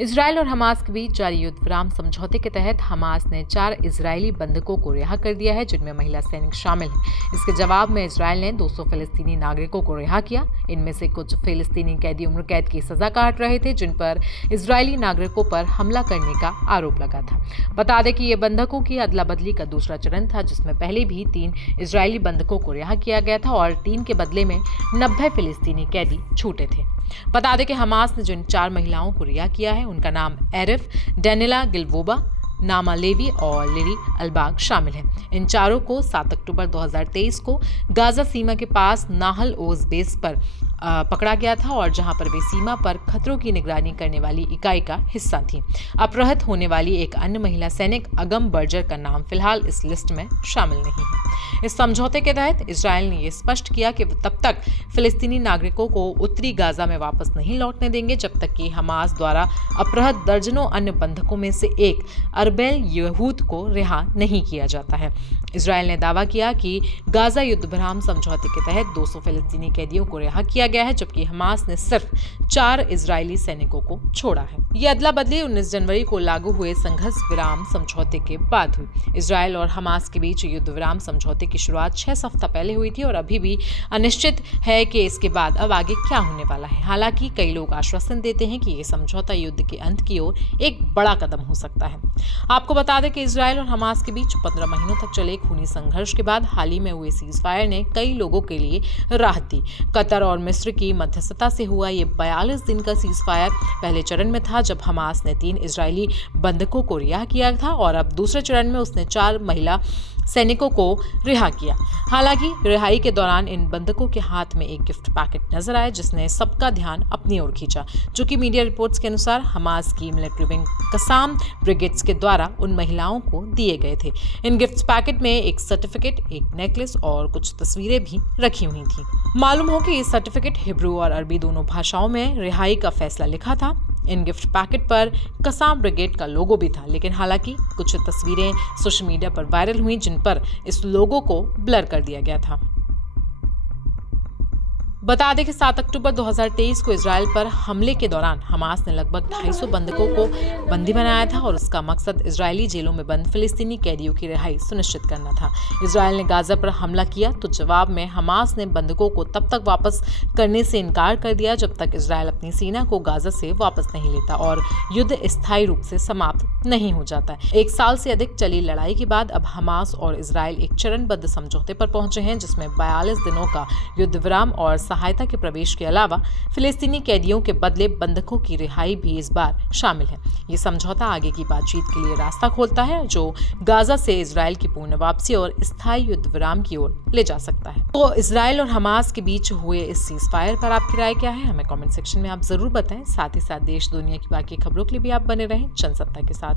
Israel और Hamas के बीच जारी युद्ध विराम समझौते के तहत हमास ने 4 इजरायली बंधकों को रिहा कर दिया है, जिनमें महिला सैनिक शामिल हैं। इसके जवाब में इजरायल ने 200 फिलिस्तीनी नागरिकों को रिहा किया। इनमें से कुछ फिलिस्तीनी कैदी उम्र कैद की सजा काट रहे थे, जिन पर इजरायली नागरिकों पर हमला करने का आरोप लगा था। बता दें कि ये बंधकों की अदला बदली का दूसरा चरण था, जिसमें पहले भी 3 इजरायली बंधकों को रिहा किया गया था और 3 के बदले में 90 फिलिस्तीनी कैदी छूटे थे। बता दें कि हमास ने जिन 4 महिलाओं को रिहा किया है, उनका नाम एरिफ, डेनिला गिलवोबा, नामा लेवी और लिरी अलबाग शामिल हैं। इन चारों को 7 अक्टूबर 2023 को गाजा सीमा के पास नाहल ओज बेस पर पकड़ा गया था और जहां पर वे सीमा पर खतरों की निगरानी करने वाली इकाई का हिस्सा थी। अपहृत होने वाली एक अन्य महिला सैनिक अगम बर्जर का नाम फिलहाल इस लिस्ट में शामिल नहीं है। इस समझौते के तहत इजरायल ने यह स्पष्ट किया कि तब तक फिलिस्तीनी नागरिकों को उत्तरी गाजा में वापस नहीं लौटने देंगे जब तक कि हमास द्वारा अपहृत दर्जनों अन्य बंधकों में से एक अरबेल यहूद को रिहा नहीं किया जाता है। इजरायल ने दावा किया कि गाजा युद्ध विराम समझौते के तहत 200 फिलिस्तीनी कैदियों को रिहा किया गया है, जबकि हमास ने सिर्फ 4 इजरायली सैनिकों को छोड़ा है। ये अदला बदली 19 जनवरी को लागू हुए संघर्ष विराम समझौते के बाद हुई। इजरायल और हमास के बीच युद्ध विराम समझौते की शुरुआत 6 सप्ताह पहले हुई थी और अभी भी अनिश्चित है कि इसके बाद अब आगे क्या होने वाला है। हालांकि कई लोग आश्वासन देते हैं कि ये समझौता युद्ध के अंत की ओर एक बड़ा कदम हो सकता है। आपको बता दें कि इजरायल और हमास के बीच 15 महीनों तक चले खूनी संघर्ष के बाद हाल ही में हुए सीज फायर ने कई लोगों के लिए राहत दी। कतर और मिस्र की मध्यस्थता से हुआ ये 42 दिन का सीज फायर पहले चरण में था, जब हमास ने 3 इजरायली बंधकों को रिहा किया था और अब दूसरे चरण में उसने 4 महिला सैनिकों को रिहा किया। हालांकि रिहाई के दौरान इन बंधकों के हाथ में एक गिफ्ट पैकेट नजर आया, जिसने सबका ध्यान अपनी ओर खींचा। जो कि मीडिया रिपोर्ट्स के अनुसार हमास की मिलिट्री विंग कसाम ब्रिगेड्स के द्वारा उन महिलाओं को दिए गए थे। इन गिफ्ट पैकेट में एक सर्टिफिकेट, एक नेकलेस और कुछ तस्वीरें भी रखी हुई थी। मालूम हो कि ये सर्टिफिकेट हिब्रू और अरबी दोनों भाषाओं में रिहाई का फैसला लिखा था। इन गिफ्ट पैकेट पर कसाम ब्रिगेड का लोगो भी था, लेकिन हालांकि कुछ तस्वीरें सोशल मीडिया पर वायरल हुई जिन पर इस लोगो को ब्लर कर दिया गया था। बता दें कि 7 अक्टूबर 2023 को इजरायल पर हमले के दौरान हमास ने लगभग 250 बंधकों को बंदी बनाया था और उसका मकसद इजरायली जेलों में बंद फिलिस्तीनी कैदियों की रिहाई सुनिश्चित करना था। इजरायल ने गाजा पर हमला किया तो जवाब में हमास ने बंधकों को तब तक वापस करने से इनकार कर दिया जब तक इजरायल अपनी सेना को गाजा से वापस नहीं लेता और युद्ध स्थायी रूप से समाप्त नहीं हो जाता। 1 साल से अधिक चली लड़ाई के बाद अब हमास और इजरायल एक चरणबद्ध समझौते पर पहुंचे हैं, जिसमें 42 दिनों का युद्ध विराम और सहायता के प्रवेश के अलावा फिलिस्तीनी कैदियों के बदले बंधकों की रिहाई भी इस बार शामिल है। ये समझौता आगे की बातचीत के लिए रास्ता खोलता है, जो गाजा से इजरायल की पूर्ण वापसी और स्थायी युद्ध विराम की ओर ले जा सकता है। तो इजरायल और हमास के बीच हुए इस सीज फायर पर आपकी राय क्या है, हमें कमेंट सेक्शन में आप जरूर बताएं। साथ ही साथ देश दुनिया की बाकी खबरों के लिए भी आप बने रहें जनसत्ता के साथ।